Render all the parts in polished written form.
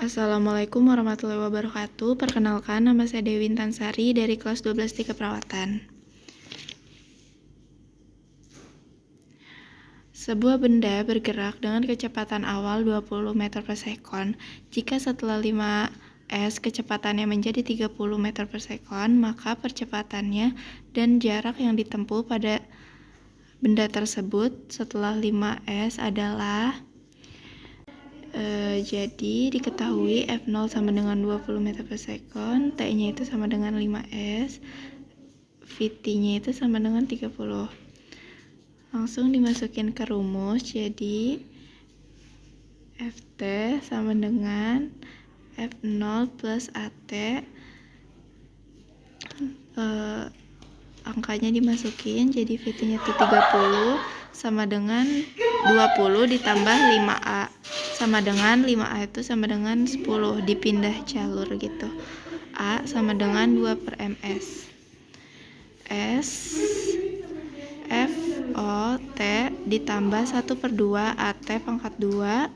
Assalamualaikum warahmatullahi wabarakatuh. Perkenalkan, nama saya Dewi Intansari dari kelas 12 Keperawatan. Sebuah benda bergerak dengan kecepatan awal 20 meter per sekon. Jika setelah 5s kecepatannya menjadi 30 meter per sekon, maka percepatannya dan jarak yang ditempuh pada benda tersebut setelah 5s adalah jadi diketahui F0 sama dengan 20 meter per sekon, T-nya itu sama dengan 5S, VT-nya itu sama dengan 30. Langsung dimasukin ke rumus, jadi FT sama dengan F0 plus AT, angkanya dimasukin, jadi VT-nya itu 30 sama dengan 20 ditambah 5A sama dengan 5A itu sama dengan 10, dipindah jalur gitu. A sama dengan 2 per MS. S F O T ditambah 1 per 2 AT pangkat 2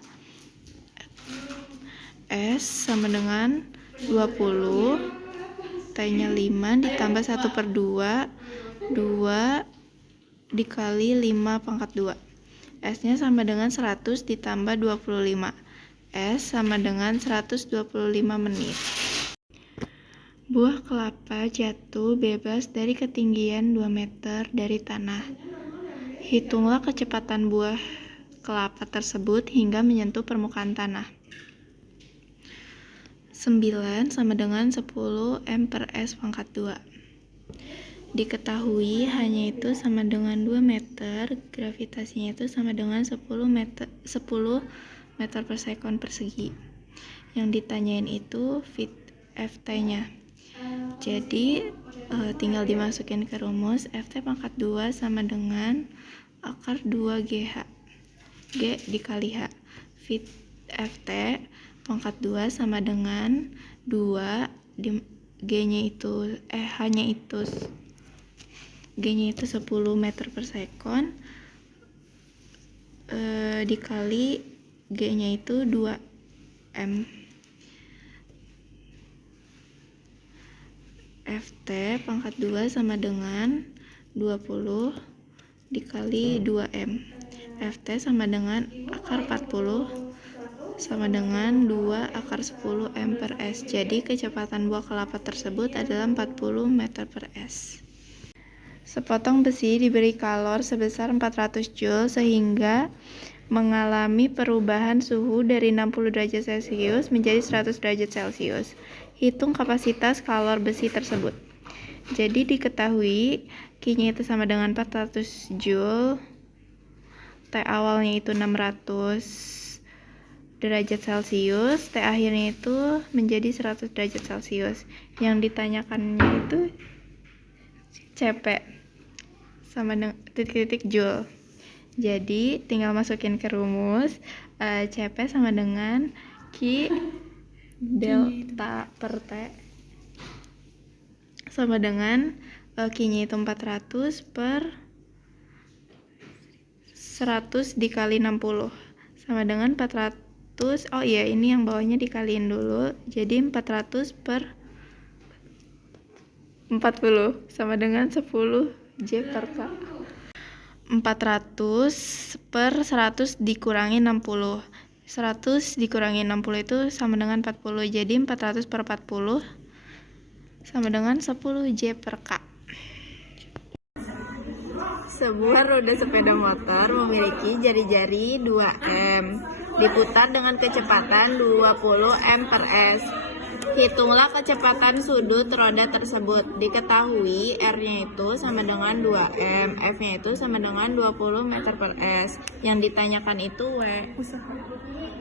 S sama dengan 20, T-nya 5 ditambah 1 per 2 dikali 5 pangkat 2. S-nya sama dengan 100 ditambah 25. S sama dengan 125 menit. Buah kelapa jatuh bebas dari ketinggian 2 meter dari tanah. Hitunglah kecepatan buah kelapa tersebut hingga menyentuh permukaan tanah. 9 sama dengan 10 M per S pangkat 2. Diketahui hanya itu sama dengan 2 meter, gravitasinya itu sama dengan 10 meter per sekon persegi. Yang ditanyain itu FT-nya. Jadi tinggal dimasukin ke rumus, FT pangkat 2 sama dengan akar 2 GH. G dikali H. FT pangkat 2 sama dengan 2, G-nya itu, H-nya itu G-nya itu 10 meter per sekon dikali G-nya itu 2 M. FT pangkat 2 sama dengan 20 dikali 2M. FT sama dengan akar 40 sama dengan 2 akar 10 M per S. Jadi kecepatan buah kelapa tersebut adalah 40 meter per S. Sepotong besi diberi kalor sebesar 400 Joule sehingga mengalami perubahan suhu dari 60 derajat Celcius menjadi 100 derajat Celcius. Hitung kapasitas kalor besi tersebut. Jadi diketahui Q-nya itu sama dengan 400 Joule, T awalnya itu 600 derajat Celcius, T akhirnya itu menjadi 100 derajat Celcius. Yang ditanyakannya itu CP sama dengan titik-titik Joule. Jadi tinggal masukin ke rumus, CP sama dengan Q delta per T sama dengan Q-nya itu 400 per 100 dikali 60 sama dengan 400. Oh iya, ini yang bawahnya dikaliin dulu, jadi 400 per 40 sama dengan 10 J per K. 400 per 100 dikurangi 60. 100 dikurangi 60 itu sama dengan 40. Jadi 400 per 40 sama dengan 10 J per K. Sebuah roda sepeda motor memiliki jari-jari 2M. Diputar dengan kecepatan 20 M per S. Hitunglah kecepatan sudut roda tersebut. Diketahui R-nya itu sama dengan 2M, F-nya itu sama dengan 20 meter per S. Yang ditanyakan itu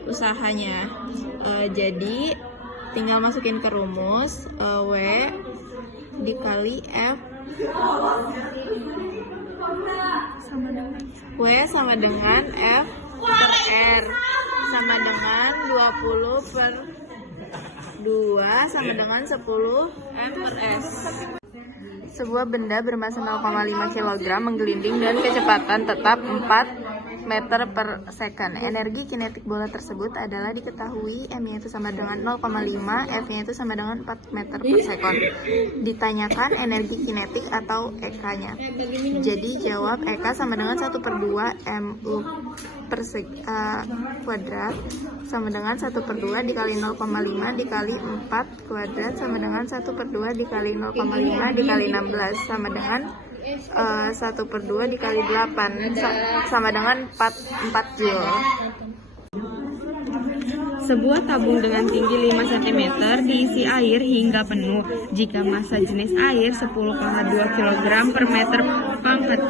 usahanya. Jadi tinggal masukin ke rumus, W dikali F W sama dengan F per R sama dengan 20 per 2 sama dengan 10 M per S. Sebuah benda bermassa 0,5 kg menggelinding dengan kecepatan tetap 4 meter per second. Energi kinetik bola tersebut adalah diketahui M-nya itu sama dengan 0,5, F-nya itu sama dengan 4 meter per second. Ditanyakan energi kinetik atau EK-nya. Jadi jawab EK sama dengan 1/2 MU per kuadrat sama dengan 1/2 dikali 0,5 dikali 4 kuadrat sama dengan 1/2 dikali 0,5 dikali 16 sama dengan 1/2 dikali 8 sama dengan 4 Joule. Sebuah tabung dengan tinggi 5 cm diisi air hingga penuh jika massa jenis air 10,2 kg per meter pangkat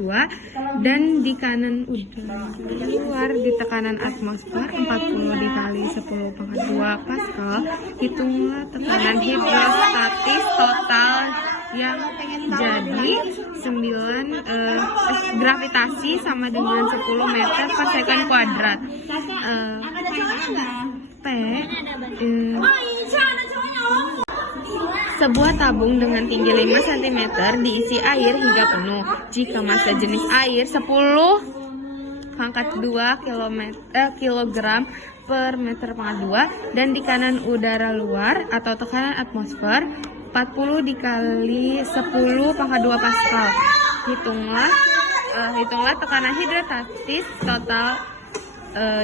2 dan di kanan udara luar di tekanan atmosfer 40 dikali 10⁻² Pascal. Hitunglah tekanan hidrostatis total yang jadi 9 gravitasi sama dengan 10 meter per second kuadrat. Sebuah tabung dengan tinggi 5 cm diisi air hingga penuh jika massa jenis air 10⁻² kilogram per meter pangkat 2 dan di kanan udara luar atau tekanan atmosfer 40 dikali 10⁻² Pascal. Hitunglah tekanan hidrostatis total.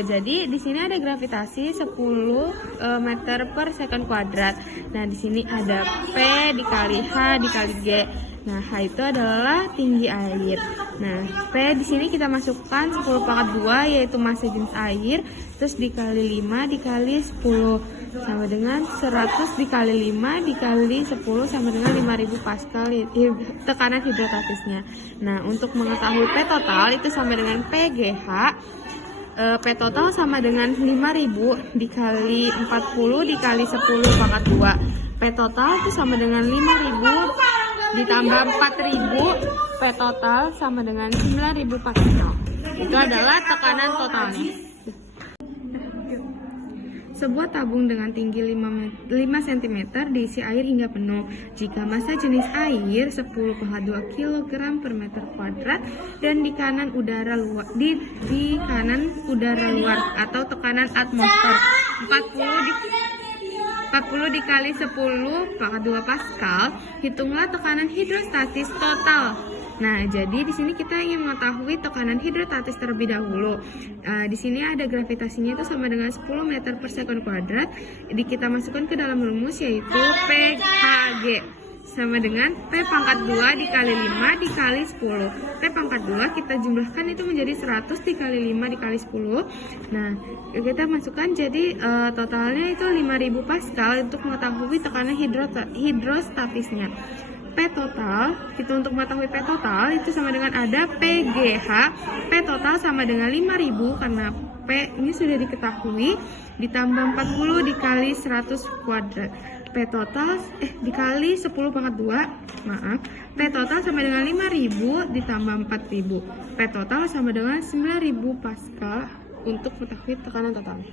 Jadi di sini ada gravitasi 10 meter per second kuadrat. Nah, di sini ada P dikali H dikali G. Nah, H itu adalah tinggi air. Nah, P di sini kita masukkan 10⁻² yaitu massa jenis air, terus dikali 5 dikali 10 sama dengan 100 dikali 5 dikali 10 sama dengan 5000 Pascal tekanan hidrostatisnya. Nah, untuk mengetahui P total itu sama dengan PGH. P total sama dengan 5000 dikali 40 dikali 10⁻². P total itu sama dengan 5000 ditambah 4000, P total sama dengan 9000 Pascal. Itu adalah tekanan totalnya. Sebuah tabung dengan tinggi 5 cm diisi air hingga penuh jika massa jenis air 10,2 kg per meter kuadrat dan di kanan udara luar di kanan udara luar atau tekanan atmosfer 40 dikali 10⁻² Pascal. Hitunglah tekanan hidrostatis total. Nah, jadi di sini kita ingin mengetahui tekanan hidrostatis terlebih dahulu. Di sini ada gravitasinya itu sama dengan 10 meter per second kuadrat. Kita masukkan ke dalam rumus yaitu PHG sama dengan P⁻² dikali 5 dikali 10. P⁻² kita jumlahkan itu menjadi 100 dikali 5 dikali 10. Nah, kita masukkan jadi totalnya itu 5000 Pascal untuk mengetahui tekanan hidrostatisnya. P total, kita untuk mengetahui P total itu sama dengan ada PGH. P total sama dengan 5000 karena P ini sudah diketahui ditambah 40 dikali 100 kuadrat. P total dikali 10⁻², maaf. P total sama dengan 5000 ditambah 4000. P total sama dengan 9000 Pascal untuk mengetahui tekanan totalnya.